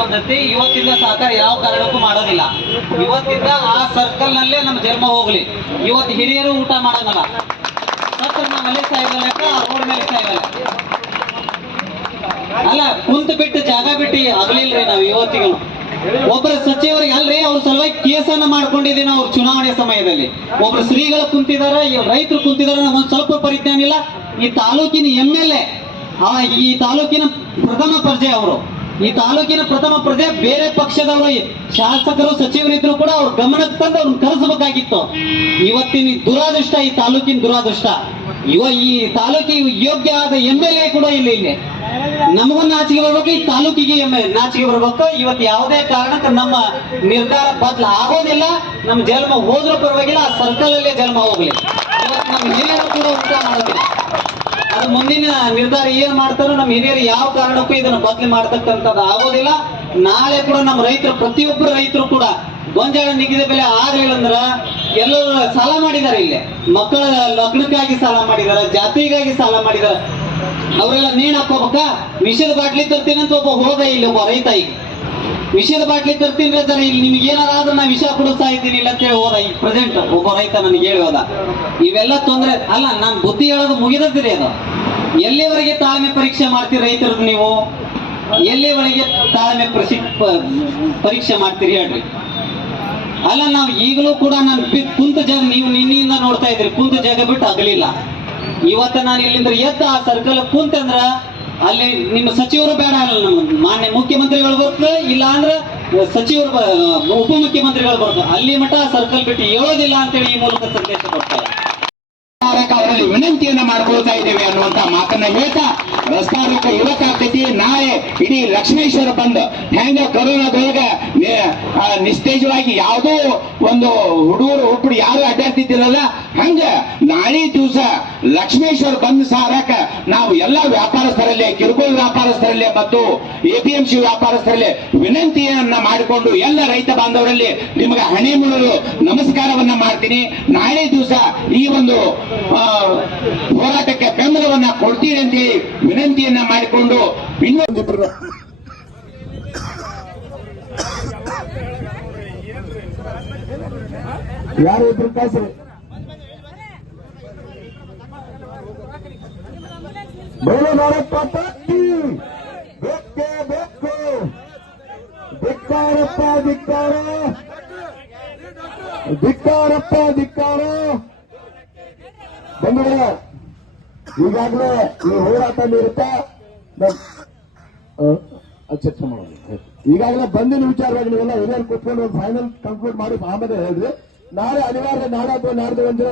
ಪದ್ಧತಿ ಇವತ್ತಿಂದ ಸಹಕಾರ ಯಾವ ಕಾರಣಕ್ಕೂ ಮಾಡೋದಿಲ್ಲ. ಇವತ್ತಿಂದ ಆ ಸರ್ಕಲ್ ನಲ್ಲೇ ನಮ್ಮ ಜನ್ಮ ಹೋಗ್ಲಿ. ಇವತ್ತು ಹಿರಿಯರು ಊಟ ಮಾಡೋದಲ್ಲ ಮತ್ತೆ ನಮ್ಮ ಮಲಿಸ್ತಾ ಇದ್ದಾರೆ ರೋಡ್ ಮೇಲೆ ಇದ್ದಾರೆ ಅಲ್ಲ, ಕುಂತ ಬಿಟ್ಟು ಜಾಗ ಬಿಟ್ಟು ಆಗ್ಲಿಲ್ರಿ ನಾವು ಇವತ್ತಿಗೂ. ಒಬ್ಬರ ಸಚಿವರಿಗೆ ಅಲ್ರಿ, ಅವ್ರ ಸಲುವಾಗಿ ಕೇಸನ್ನ ಮಾಡ್ಕೊಂಡಿದ್ದೀನಿ ಅವ್ರ ಚುನಾವಣೆ ಸಮಯದಲ್ಲಿ. ಒಬ್ರು ಶ್ರೀಗಳು ಕುಂತಿದಾರ ರೈತರು ಕುಂತಿದಾರ ಒಂದ್ ಸ್ವಲ್ಪ ಪರಿಜ್ಞಾನ ಇಲ್ಲ. ಈ ತಾಲೂಕಿನ ಎಂ ಎಲ್ ಎ ಈ ತಾಲೂಕಿನ ಪ್ರಥಮ ಪರ್ಜೆ ಅವರು. ಈ ತಾಲೂಕಿನ ಪ್ರಥಮ ಪ್ರಜೆ ಬೇರೆ ಪಕ್ಷದವರು, ಶಾಸಕರು, ಸಚಿವರಿದ್ರು ಕೂಡ ಅವ್ರ ಗಮನಕ್ಕೆ ತಂದು ಅವ್ರನ್ನ ಕರೆಸಬೇಕಾಗಿತ್ತು. ಇವತ್ತಿನ ದುರಾದೃಷ್ಟ, ಈ ತಾಲೂಕಿನ ದುರಾದೃಷ್ಟ. ಇವ ಈ ತಾಲೂಕಿ ಯೋಗ್ಯ ಆದ ಎಂ ಎಲ್ ಎ ಕೂಡ ಇಲ್ಲ ಇಲ್ಲಿ. ನಮಗೂ ನಾಚಿಕೆ ಬರ್ಬೇಕು, ಈ ತಾಲೂಕಿಗೆ ಎಂ ಎಲ್ ನಾಚಿಕೆ ಬರ್ಬೇಕು. ಇವತ್ತು ಯಾವುದೇ ಕಾರಣಕ್ಕೆ ನಮ್ಮ ನಿರ್ಧಾರ ಬದಲ ಆಗೋದಿಲ್ಲ. ನಮ್ಮ ಜನ್ಮ ಹೋದ್ರೂ ಪರವಾಗಿಲ್ಲ, ಆ ಸರ್ಕಲ್ ಅಲ್ಲೇ ಜನ್ಮ ಹೋಗ್ಲಿ. ಇವತ್ತು ನಮ್ಮ ಹಿರಿಯರು ಕೂಡ ಊಟ ಮಾಡೋದಿಲ್ಲ. ಅದು ಮುಂದಿನ ನಿರ್ಧಾರ ಏನ್ ಮಾಡ್ತಾರೋ ನಮ್ಮ ಹಿರಿಯರು ಯಾವ ಕಾರಣಕ್ಕೂ ಇದನ್ನ ಬದಲಿ ಮಾಡ್ತಕ್ಕಂಥದ್ದು ಆಗೋದಿಲ್ಲ. ನಾಳೆ ಕೂಡ ನಮ್ಮ ರೈತರು, ಪ್ರತಿಯೊಬ್ಬರು ರೈತರು ಕೂಡ ಗೊಂಜಾಳ ನಿಗಿದ ಬೆಲೆ ಆಗ್ಲಿಲ್ಲ ಅಂದ್ರ ಎಲ್ಲರೂ ಸಾಲ ಮಾಡಿದ್ದಾರೆ ಇಲ್ಲಿ. ಮಕ್ಕಳ ಲಗ್ನಕ್ಕಾಗಿ ಸಾಲ ಮಾಡಿದಾರ ಜಾತಿಗಾಗಿ ಸಾಲ ಮಾಡಿದಾರ ಅವರೆಲ್ಲ ನೇಣ್ ಹಾಕೋಬೇಕಾ ವಿಷದ ಬಾಟ್ಲಿ ತರ್ತೀನಂತ ಒಬ್ಬ ಹೋದ ಇಲ್ಲಿ ಒಬ್ಬ ರೈತ ಈಗ. ವಿಷದ ಬಾಟ್ಲಿ ತರ್ತೀನಿ ಸರ್ ಇಲ್ಲಿ ನಿಮ್ಗೆ ಏನಾದ್ರೂ ನಾ ವಿಷ ಕುಡಿಸ್ತಾ ಇದ್ದೀನಿ, ಇಲ್ಲ ಅಂತೇಳಿ ಹೋದ ಈಗ ಪ್ರೆಸೆಂಟ್ ಒಬ್ಬ ರೈತ ನನಗೆ ಹೇಳಿ ಹೋದ ಇವೆಲ್ಲ ತೊಂದರೆ ಅಲ್ಲ, ನಾನು ಬುದ್ಧಿ ಹೇಳೋದು ಮುಗಿದದ್ರಿ ಅದು. ಎಲ್ಲಿವರೆಗೆ ತಾಳ್ಮೆ ಪರೀಕ್ಷೆ ಮಾಡ್ತೀರಿ ರೈತರದ್ದು ನೀವು? ಎಲ್ಲಿವರೆಗೆ ತಾಳ್ಮೆ ಪ್ರಶಿ, ಪ- ಪರೀಕ್ಷೆ ಮಾಡ್ತೀರಿ ಹೇಳ್ರಿ. ಅಲ್ಲ, ನಾವು ಈಗಲೂ ಕೂಡ ನಾನು ಕುಂತ ಜಾಗ, ನೀವು ನಿನ್ನೆಯಿಂದ ನೋಡ್ತಾ ಇದ್ರಿ ಕುಂತ ಜಾಗ ಬಿಟ್ಟು ಆಗಲಿಲ್ಲ ಇವತ್ತ ನಾನು ಇಲ್ಲಿಂದ ಎತ್ತ ಆ ಸರ್ಕಲ್ ಕುಂತಂದ್ರ ಅಲ್ಲಿ ನಿಮ್ಮ ಸಚಿವರು ಬೇಡ ಅಲ್ಲ ಮಾನ್ಯ ಮುಖ್ಯಮಂತ್ರಿಗಳು ಬರ್ತದೆ ಇಲ್ಲ ಅಂದ್ರೆ ಸಚಿವರು ಉಪಮುಖ್ಯಮಂತ್ರಿಗಳು ಬರ್ತದೆ ಅಲ್ಲಿ ಮಠ ಸರ್ಕಲ್ ಬಿಟ್ಟು ಹೇಳೋದಿಲ್ಲ ಅಂತೇಳಿ ಈ ಮೂಲಕ ಸಂದೇಶ ಕೊಡ್ತಾರೆ ಅವರಲ್ಲಿ ವಿನಂತಿಯನ್ನ ಮಾಡ್ಕೊಳ್ತಾ ಇದ್ದೇವೆ ಅನ್ನುವಂತ ಮಾತನ್ನ ಹೇಳ್ತಾ ರಸ್ತಾರೋಕ ಇವತ್ತಾಗ್ತೈತಿ ನಾಳೆ ಇಡೀ ಲಕ್ಷ್ಮೇಶ್ವರ ಬಂದ್. ಹೆಂಗ ಕರೋನಾದೊಳಗ ನಿಸ್ತೇಜವಾಗಿ ಯಾವುದೋ ಒಂದು ಹುಡುಗರು ಒಬ್ರು ಯಾರು ಅಡ್ಡಾಡ್ತಿದ್ದಿರಲ್ಲ, ಹಂಗ ನಾಳೆ ದಿವಸ ಲಕ್ಷ್ಮೇಶ್ವರ ಬಂದ್ ಸಾರಕ ನಾವು ಎಲ್ಲ ವ್ಯಾಪಾರಸ್ಥರಲ್ಲಿ, ಕಿರುಕುಳ ವ್ಯಾಪಾರಸ್ಥರಲ್ಲಿ ಮತ್ತು ಎಪಿಎಂಸಿ ವ್ಯಾಪಾರಸ್ಥರಲ್ಲಿ ವಿನಂತಿಯನ್ನ ಮಾಡಿಕೊಂಡು ಎಲ್ಲ ರೈತ ಬಾಂಧವರಲ್ಲಿ ನಿಮಗೆ ಹಣೆ ಮುಳಲು ನಮಸ್ಕಾರವನ್ನ ಮಾಡ್ತೀನಿ. ನಾಳೆ ದಿವಸ ಈ ಒಂದು ಹೋರಾಟಕ್ಕೆ ಬೆಂಬಲವನ್ನ ಕೊಡ್ತೀರಿ ಅಂತೇಳಿ ವಿನಂತಿಯನ್ನ ಮಾಡಿಕೊಂಡು ಇನ್ನೊಂದಿಬ್ರು ಯಾರು ಇಬ್ರು ಕಳ್ಸ್ರಿ ಬೇರೆ ಭಾರತ್ ಪಾಟಿ ಬೇಕೇ ಬೇಕು. ಧಿಕ್ಕಾರಪ್ಪ, ಧಿಕ್ಕಾರ. ಧಿಕ್ಕಾರಪ್ಪ, ಧಿಕ್ಕಾರ. ಬಂಧುಗಳೇ ಈಗಾಗಲೇ ಈ ಹೋರಾಟ ನಿರುತ್ತ ಚರ್ಚೆ ಮಾಡೋದು ಈಗಾಗಲೇ ಬಂದಿನ ವಿಚಾರವಾಗಿ ನೀವೆಲ್ಲ ಹಿರಿಯರು ಕೂತ್ಕೊಂಡು ಒಂದು ಫೈನಲ್ ಕಂಪ್ಲೀಟ್ ಮಾಡಿ ಆಮೇಲೆ ಹೇಳ್ರಿ ನಾಳೆ ಅನಿವಾರ್ಯ ನಾಳೆ ಅಥವಾ ನಾಡ್ದು ಅಂದ್ರೆ